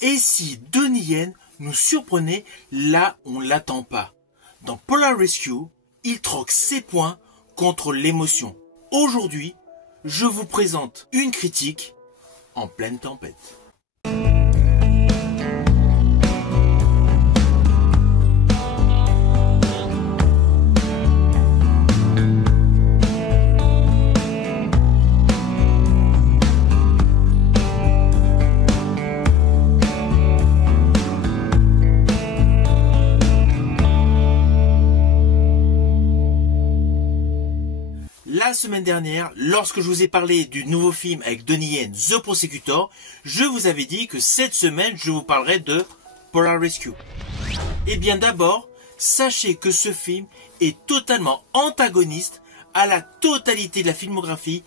Et si Donnie Yen nous surprenait là où on ne l'attend pas? Dans Polar Rescue, il troque ses points contre l'émotion. Aujourd'hui, je vous présente une critique en pleine tempête. La semaine dernière, lorsque je vous ai parlé du nouveau film avec Donnie Yen, The Prosecutor, je vous avais dit que cette semaine, je vous parlerai de Polar Rescue. Eh bien d'abord, sachez que ce film est totalement antagoniste à la totalité de la filmographie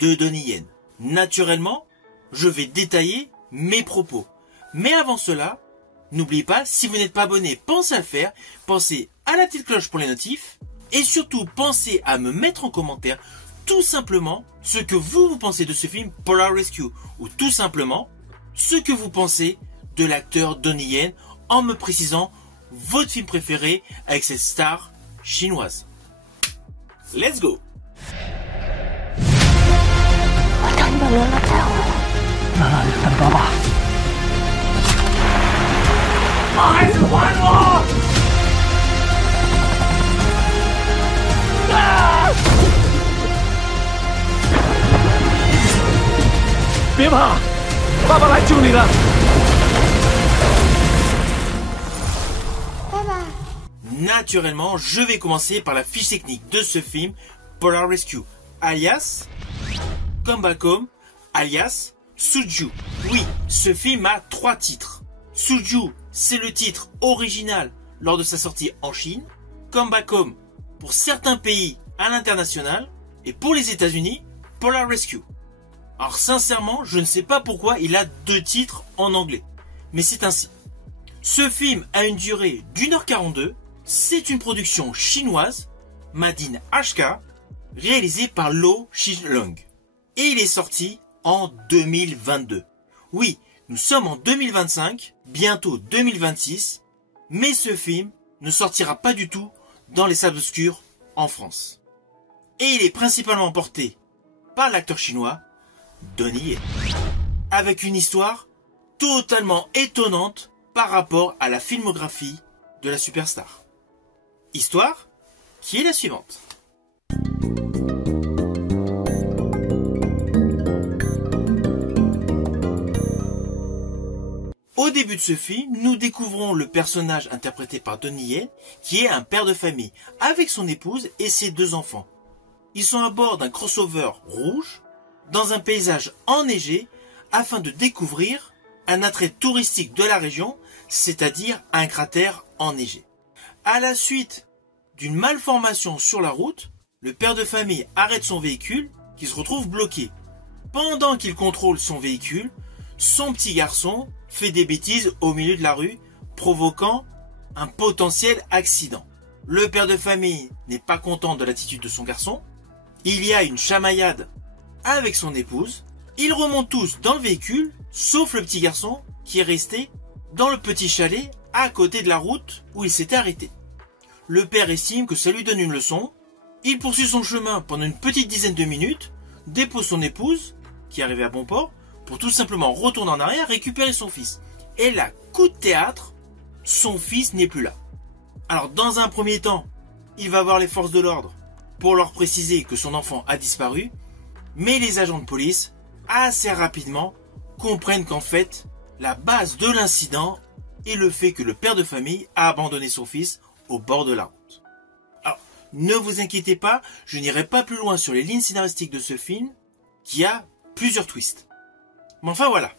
de Donnie Yen. Naturellement, je vais détailler mes propos. Mais avant cela, n'oubliez pas, si vous n'êtes pas abonné, pensez à le faire, pensez à la petite cloche pour les notifs. Et surtout, pensez à me mettre en commentaire tout simplement ce que vous pensez de ce film Polar Rescue. Ou tout simplement ce que vous pensez de l'acteur Donnie Yen en me précisant votre film préféré avec cette star chinoise. Let's go! 我等你们了，太后。那让你等着吧。把孩子还我！ 别怕，爸爸来救你了。爸爸。 Naturellement, je vais commencer par la fiche technique de ce film Polar Rescue, alias Come Back Home, alias Suju. Oui, ce film a 3 titres. Suju, c'est le titre original lors de sa sortie en Chine. Come Back Home, pour certains pays à l'international. Et pour les États-Unis, Polar Rescue. Alors sincèrement, je ne sais pas pourquoi il a 2 titres en anglais. Mais c'est ainsi. Ce film a une durée d'1h42. C'est une production chinoise, made in HK, réalisée par Lo Shilong. Et il est sorti en 2022. Oui, nous sommes en 2025, bientôt 2026, mais ce film ne sortira pas du tout dans les salles obscures en France. Et il est principalement porté par l'acteur chinois Donnie Yen, avec une histoire totalement étonnante par rapport à la filmographie de la superstar. Histoire qui est la suivante. Au début de ce film, nous découvrons le personnage interprété par Donnie Yen, qui est un père de famille, avec son épouse et ses 2 enfants. Ils sont à bord d'un crossover rouge, dans un paysage enneigé, afin de découvrir un attrait touristique de la région, c'est-à-dire un cratère enneigé. À la suite d'une malformation sur la route, le père de famille arrête son véhicule, qui se retrouve bloqué. Pendant qu'il contrôle son véhicule, son petit garçon fait des bêtises au milieu de la rue, provoquant un potentiel accident. Le père de famille n'est pas content de l'attitude de son garçon. Il y a une chamaillade avec son épouse. Ils remontent tous dans le véhicule, sauf le petit garçon qui est resté dans le petit chalet à côté de la route où il s'était arrêté. Le père estime que ça lui donne une leçon. Il poursuit son chemin pendant une petite dizaine de minutes, dépose son épouse, qui est arrivée à bon port, pour tout simplement retourner en arrière, récupérer son fils. Et là, coup de théâtre, son fils n'est plus là. Alors dans un premier temps, il va voir les forces de l'ordre pour leur préciser que son enfant a disparu, mais les agents de police, assez rapidement, comprennent qu'en fait, la base de l'incident est le fait que le père de famille a abandonné son fils au bord de la route. Alors, ne vous inquiétez pas, je n'irai pas plus loin sur les lignes scénaristiques de ce film, qui a plusieurs twists. Mais enfin voilà.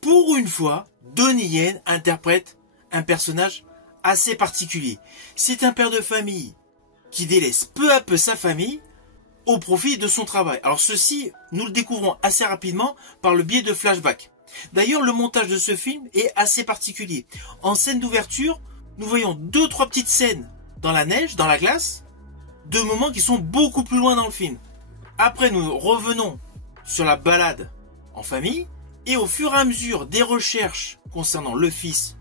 Pour une fois, Donnie Yen interprète un personnage assez particulier. C'est un père de famille qui délaisse peu à peu sa famille au profit de son travail. Alors ceci, nous le découvrons assez rapidement par le biais de flashbacks. D'ailleurs, le montage de ce film est assez particulier. En scène d'ouverture, nous voyons 2-3 petites scènes dans la neige, dans la glace, de moments qui sont beaucoup plus loin dans le film. Après, nous revenons sur la balade en famille, Et au fur et à mesure des recherches concernant le fils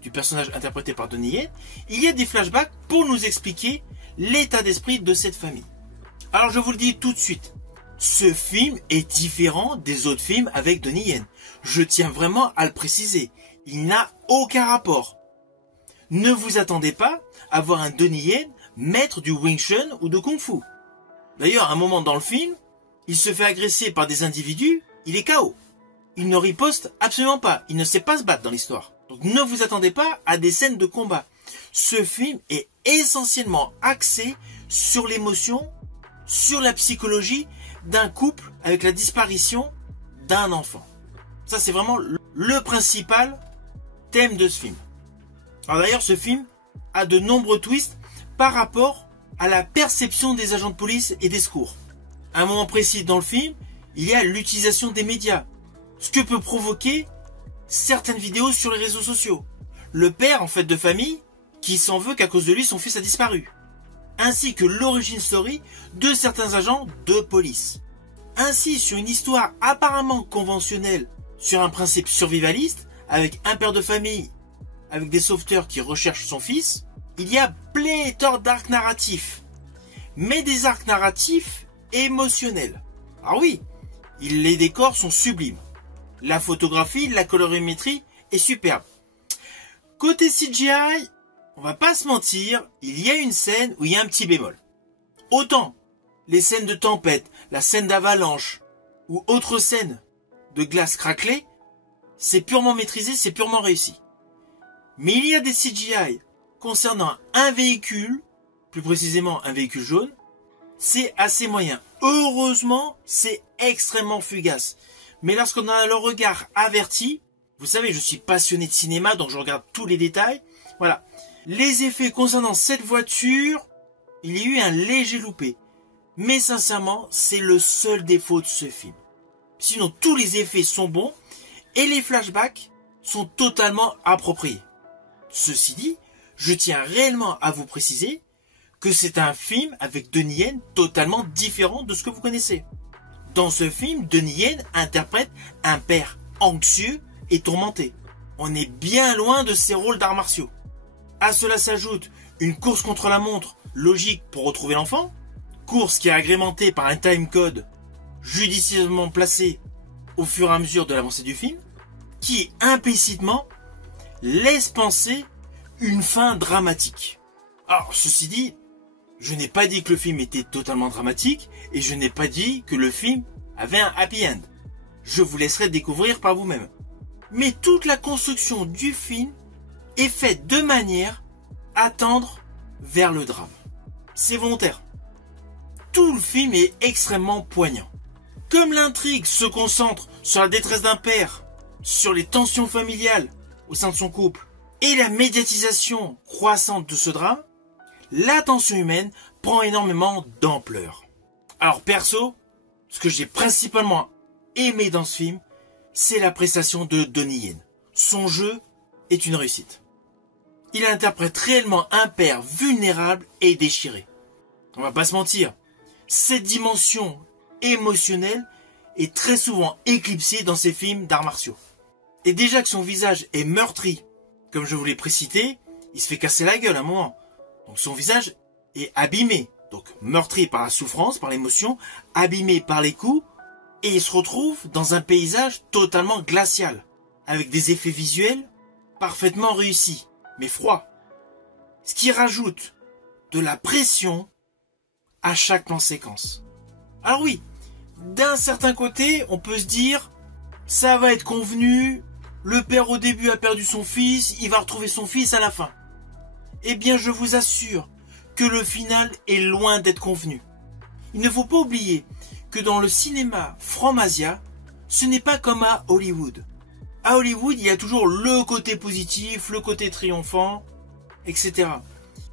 du personnage interprété par Donnie Yen, il y a des flashbacks pour nous expliquer l'état d'esprit de cette famille. Alors je vous le dis tout de suite, ce film est différent des autres films avec Donnie Yen. Je tiens vraiment à le préciser, il n'a aucun rapport. Ne vous attendez pas à voir un Donnie Yen maître du Wing Chun ou de Kung Fu. D'ailleurs, à un moment dans le film, il se fait agresser par des individus, il est KO. Il ne riposte absolument pas, il ne sait pas se battre dans l'histoire. Donc ne vous attendez pas à des scènes de combat. Ce film est essentiellement axé sur l'émotion, sur la psychologie d'un couple avec la disparition d'un enfant. Ça, c'est vraiment le principal thème de ce film. Alors d'ailleurs, ce film a de nombreux twists par rapport à la perception des agents de police et des secours. À un moment précis dans le film, il y a l'utilisation des médias, ce que peut provoquer certaines vidéos sur les réseaux sociaux. Le père, en fait, de famille, qui s'en veut qu'à cause de lui, son fils a disparu. Ainsi que l'origin story de certains agents de police. Ainsi, sur une histoire apparemment conventionnelle, sur un principe survivaliste, avec un père de famille, avec des sauveteurs qui recherchent son fils, il y a pléthore d'arcs narratifs. Mais des arcs narratifs émotionnels. Alors oui, les décors sont sublimes. La photographie, la colorimétrie est superbe. Côté CGI, on va pas se mentir, il y a une scène où il y a un petit bémol. Autant les scènes de tempête, la scène d'avalanche ou autre scène de glace craquelée, c'est purement maîtrisé, c'est purement réussi. Mais il y a des CGI concernant un véhicule, plus précisément un véhicule jaune, c'est assez moyen. Heureusement, c'est extrêmement fugace. Mais lorsqu'on a le regard averti, vous savez, je suis passionné de cinéma, donc je regarde tous les détails. Voilà. Les effets concernant cette voiture, il y a eu un léger loupé. Mais sincèrement, c'est le seul défaut de ce film. Sinon, tous les effets sont bons et les flashbacks sont totalement appropriés. Ceci dit, je tiens réellement à vous préciser que c'est un film avec Donnie Yen totalement différent de ce que vous connaissez. Dans ce film, Donnie Yen interprète un père anxieux et tourmenté. On est bien loin de ses rôles d'arts martiaux. À cela s'ajoute une course contre la montre logique pour retrouver l'enfant, course qui est agrémentée par un timecode judicieusement placé au fur et à mesure de l'avancée du film, qui implicitement laisse penser une fin dramatique. Alors, ceci dit, je n'ai pas dit que le film était totalement dramatique et je n'ai pas dit que le film avait un happy end. Je vous laisserai découvrir par vous-même. Mais toute la construction du film est faite de manière à tendre vers le drame. C'est volontaire. Tout le film est extrêmement poignant. Comme l'intrigue se concentre sur la détresse d'un père, sur les tensions familiales au sein de son couple et la médiatisation croissante de ce drame, la tension humaine prend énormément d'ampleur. Alors perso, ce que j'ai principalement aimé dans ce film, c'est la prestation de Donnie Yen. Son jeu est une réussite. Il interprète réellement un père vulnérable et déchiré. On va pas se mentir, cette dimension émotionnelle est très souvent éclipsée dans ces films d'arts martiaux. Et déjà que son visage est meurtri, comme je vous l'ai précité, il se fait casser la gueule à un moment. Donc son visage est abîmé, donc meurtri par la souffrance, par l'émotion, abîmé par les coups, et il se retrouve dans un paysage totalement glacial, avec des effets visuels parfaitement réussis, mais froids. Ce qui rajoute de la pression à chaque plan séquence. Alors oui, d'un certain côté, on peut se dire, ça va être convenu, le père au début a perdu son fils, il va retrouver son fils à la fin. Eh bien, je vous assure que le final est loin d'être convenu. Il ne faut pas oublier que dans le cinéma From-Asia, ce n'est pas comme à Hollywood. À Hollywood, il y a toujours le côté positif, le côté triomphant, etc.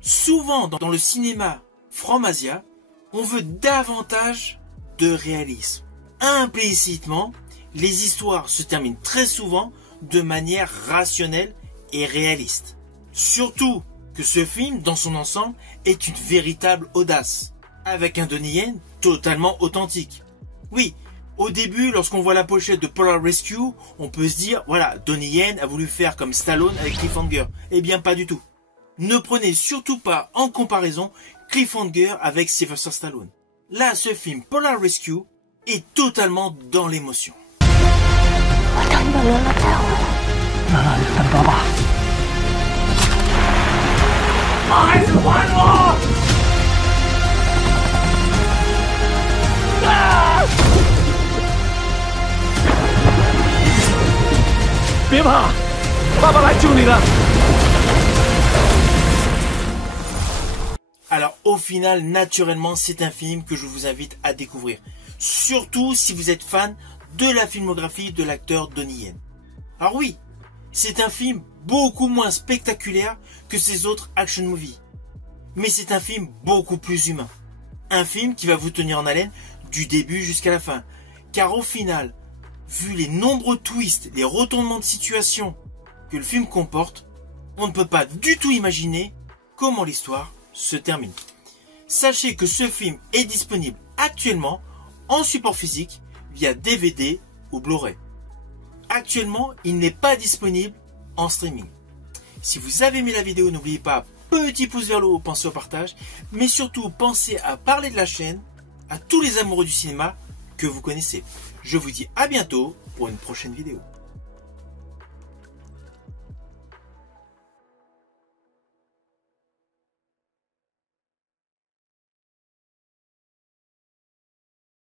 Souvent, dans le cinéma From-Asia, on veut davantage de réalisme. Implicitement, les histoires se terminent très souvent de manière rationnelle et réaliste. Surtout que ce film, dans son ensemble, est une véritable audace, avec un Donnie Yen totalement authentique. Oui, Au début, lorsqu'on voit la pochette de Polar Rescue, on peut se dire, voilà, Donnie Yen a voulu faire comme Stallone avec Cliffhanger. Eh bien, pas du tout. Ne prenez surtout pas en comparaison Cliffhanger avec Sylvester Stallone. Là, ce film Polar Rescue est totalement dans l'émotion. 我找你把伦伦带回来。娜娜，你看爸爸。把孩子还我！别怕，爸爸来救你了。 Alors au final, naturellement, c'est un film que je vous invite à découvrir. Surtout si vous êtes fan de la filmographie de l'acteur Donnie Yen. Alors oui, c'est un film beaucoup moins spectaculaire que ses autres action movies. Mais c'est un film beaucoup plus humain. Un film qui va vous tenir en haleine du début jusqu'à la fin. Car au final, vu les nombreux twists, les retournements de situation que le film comporte, on ne peut pas du tout imaginer comment l'histoire se termine. Sachez que ce film est disponible actuellement en support physique via DVD ou Blu-ray. Actuellement, il n'est pas disponible en streaming. Si vous avez aimé la vidéo, n'oubliez pas, petit pouce vers le haut, pensez au partage, mais surtout pensez à parler de la chaîne à tous les amoureux du cinéma que vous connaissez. Je vous dis à bientôt pour une prochaine vidéo.